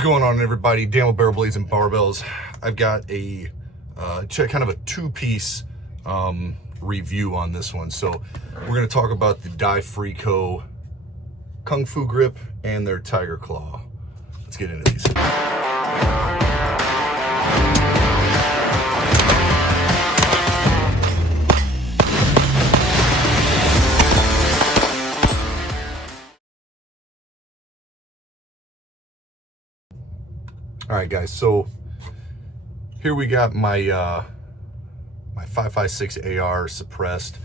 What's going on, everybody? Dan with Barrel Blades and Barbells. I've got a kind of a two-piece review on this one. So we're going to talk about the Dai-Frico Kung Fu grip and their Tiger Claw. Let's get into these. All right, guys, so here we got my my 5.56 AR suppressed.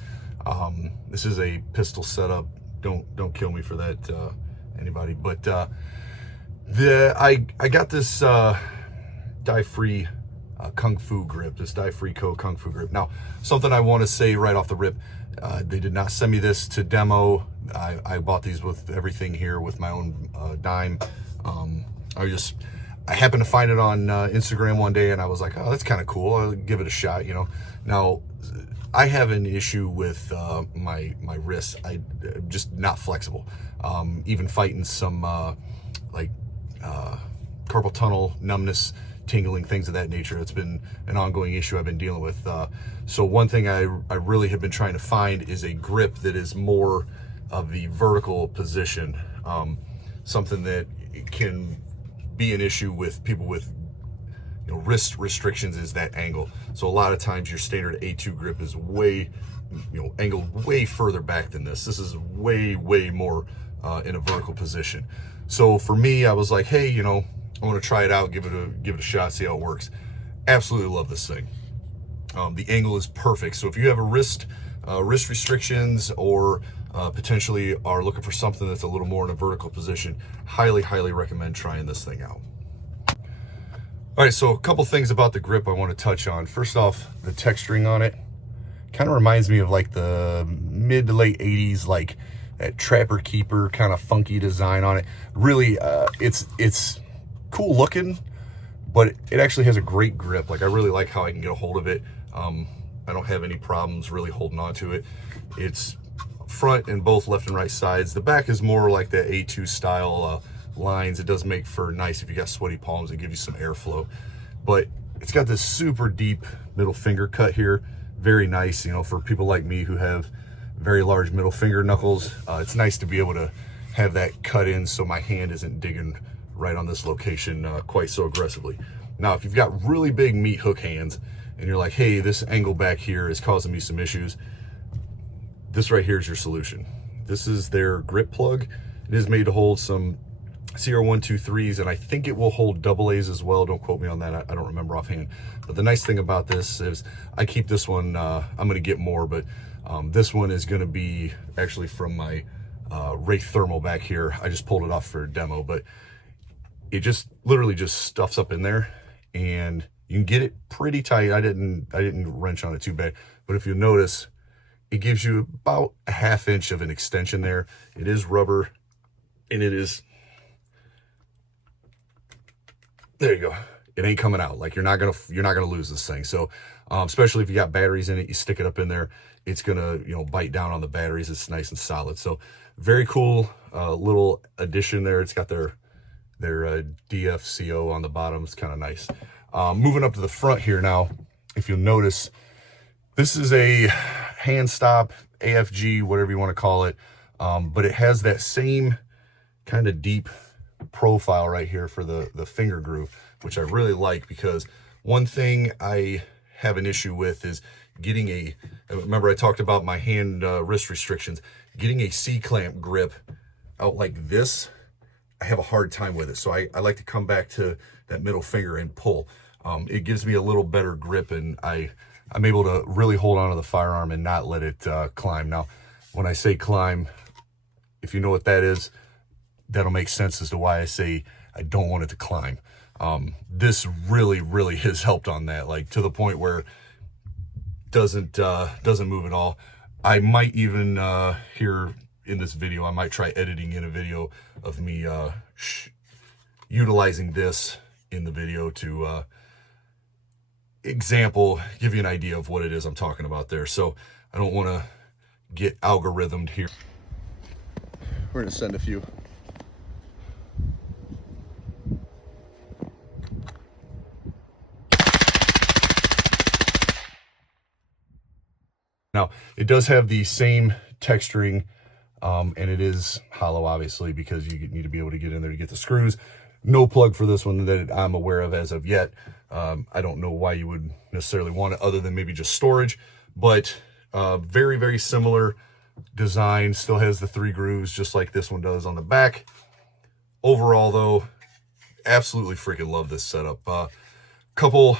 This is a pistol setup. Don't kill me for that, anybody. But I got this Dai-Frico Kung Fu grip, this Dai-Frico Kung Fu grip. Now, something I want to say right off the rip, they did not send me this to demo. I bought these with everything here with my own dime. I happened to find it on Instagram one day, and I was like, oh, that's kind of cool. I'll give it a shot, you know. Now, I have an issue with my wrists. I'm just not flexible. Even fighting some carpal tunnel, numbness, tingling, things of that nature. It's been an ongoing issue I've been dealing with. So one thing I really have been trying to find is a grip that is more of the vertical position. Something that can be an issue with people with, you know, wrist restrictions is that angle. So a lot of times your standard A2 grip is way, you know, angled way further back than this. This is way more in a vertical position. So for me, I was like, hey, you know, I want to try it out, give it a shot, see how it works. Absolutely love this thing. The angle is perfect. So if you have a wrist restrictions or potentially are looking for something that's a little more in a vertical position, highly recommend trying this thing out. All right, so a couple things about the grip I want to touch on. First off, the texturing on it kind of reminds me of like the mid to late 80s, like that Trapper Keeper kind of funky design on it. Really, it's cool looking, but it actually has a great grip. Like, I really like how I can get a hold of it. I don't have any problems really holding on to it. It's front and both left and right sides. The back is more like the A2 style lines. It does make for nice if you got sweaty palms, it gives you some airflow. But it's got this super deep middle finger cut here. Very nice, you know, for people like me who have very large middle finger knuckles. It's nice to be able to have that cut in so my hand isn't digging right on this location quite so aggressively. Now, if you've got really big meat hook hands and you're like, hey, this angle back here is causing me some issues, this right here is your solution. This is their grip plug. It is made to hold some CR123s, and I think it will hold AA's as well. Don't quote me on that. I don't remember offhand. But the nice thing about this is I keep this one. I'm going to get more, but this one is going to be actually from my Wraith Thermal back here. I just pulled it off for a demo, but it just literally just stuffs up in there, and you can get it pretty tight. I didn't wrench on it too bad, but if you notice, it gives you about a ½ inch of an extension there. It is rubber, and it is, there you go. It ain't coming out. Like, you're not gonna lose this thing. So especially if you got batteries in it, you stick it up in there, it's gonna, you know, bite down on the batteries. It's nice and solid. So very cool little addition there. It's got their DFCO on the bottom. It's kind of nice. Moving up to the front here now, if you'll notice, this is a hand stop, AFG, whatever you want to call it, but it has that same kind of deep profile right here for the finger groove, which I really like, because one thing I have an issue with is getting remember I talked about my hand wrist restrictions, getting a C-clamp grip out like this, I have a hard time with it. So I like to come back to that middle finger and pull. It gives me a little better grip, and I'm able to really hold on to the firearm and not let it climb. Now, when I say climb, if you know what that is, that'll make sense as to why I say I don't want it to climb. This really has helped on that, like to the point where it doesn't move at all. I might even here in this video, I might try editing in a video of me utilizing this in the video to give you an idea of what it is I'm talking about there. So I don't want to get algorithmed here. We're gonna send a few. Now, it does have the same texturing, and it is hollow, obviously, because you need to be able to get in there to get the screws. No plug for this one that I'm aware of as of yet. I don't know why you would necessarily want it other than maybe just storage, but very, very similar design. Still has the 3 grooves just like this one does on the back. Overall, though, absolutely freaking love this setup. Couple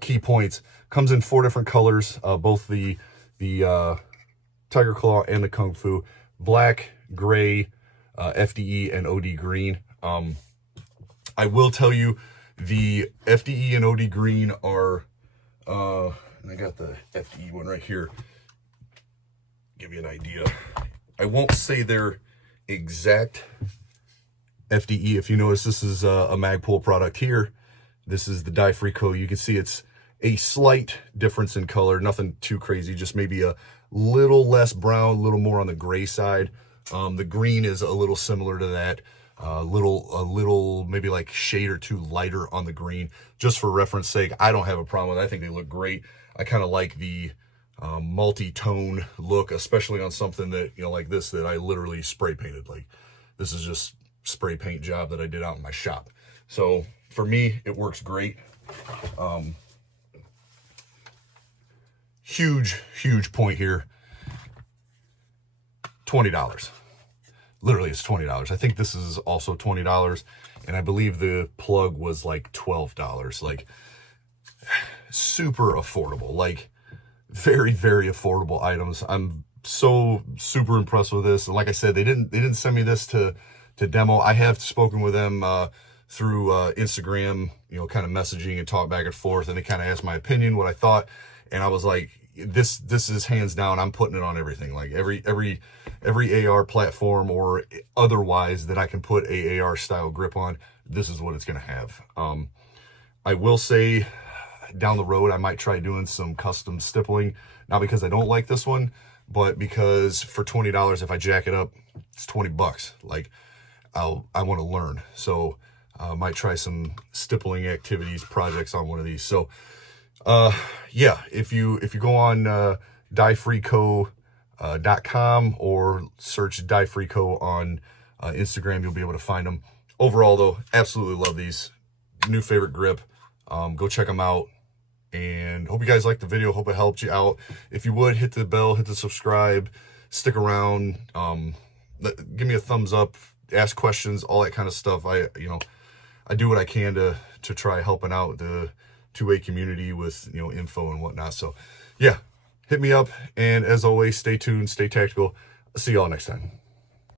key points. Comes in 4 different colors, both the Tiger Claw and the Kung Fu. Black, gray, FDE, and OD green. I will tell you, the FDE and OD green are, and I got the FDE one right here. Give you an idea. I won't say they're exact FDE. If you notice, this is a Magpul product here. This is the Dye-Free-Co. You can see it's a slight difference in color, nothing too crazy, just maybe a little less brown, a little more on the gray side. The green is a little similar to that, a little maybe like shade or 2 lighter on the green. Just for reference sake, I don't have a problem with it. I think they look great. I kind of like the multi-tone look, especially on something that, you know, like this, that I literally spray painted. Like, this is just spray paint job that I did out in my shop. So for me, it works great. Huge point here. $20. Literally, it's $20. I think this is also $20, and I believe the plug was like $12. Like, super affordable. Like, very, very affordable items. I'm so super impressed with this. And like I said, they didn't send me this to demo. I have spoken with them through Instagram, you know, kind of messaging and talk back and forth, and they kind of asked my opinion, what I thought, and I was like, this is hands down, I'm putting it on everything. Like every AR platform or otherwise that I can put a AR style grip on, this is what it's going to have. I will say down the road, I might try doing some custom stippling, not because I don't like this one, but because for $20, if I jack it up, it's $20. Like, I want to learn. So I might try some stippling activities, projects on one of these. So yeah, if you go on Dye-Free-Co.com or search Dye-Free-Co on Instagram, you'll be able to find them. Overall, though, absolutely love these. New favorite grip. Go check them out. And hope you guys liked the video. Hope it helped you out. If you would, hit the bell, hit the subscribe, stick around. Give me a thumbs up, ask questions, all that kind of stuff. I do what I can to try helping out the 2A community with, you know, info and whatnot. So yeah, hit me up. And as always, stay tuned, stay tactical. See y'all next time.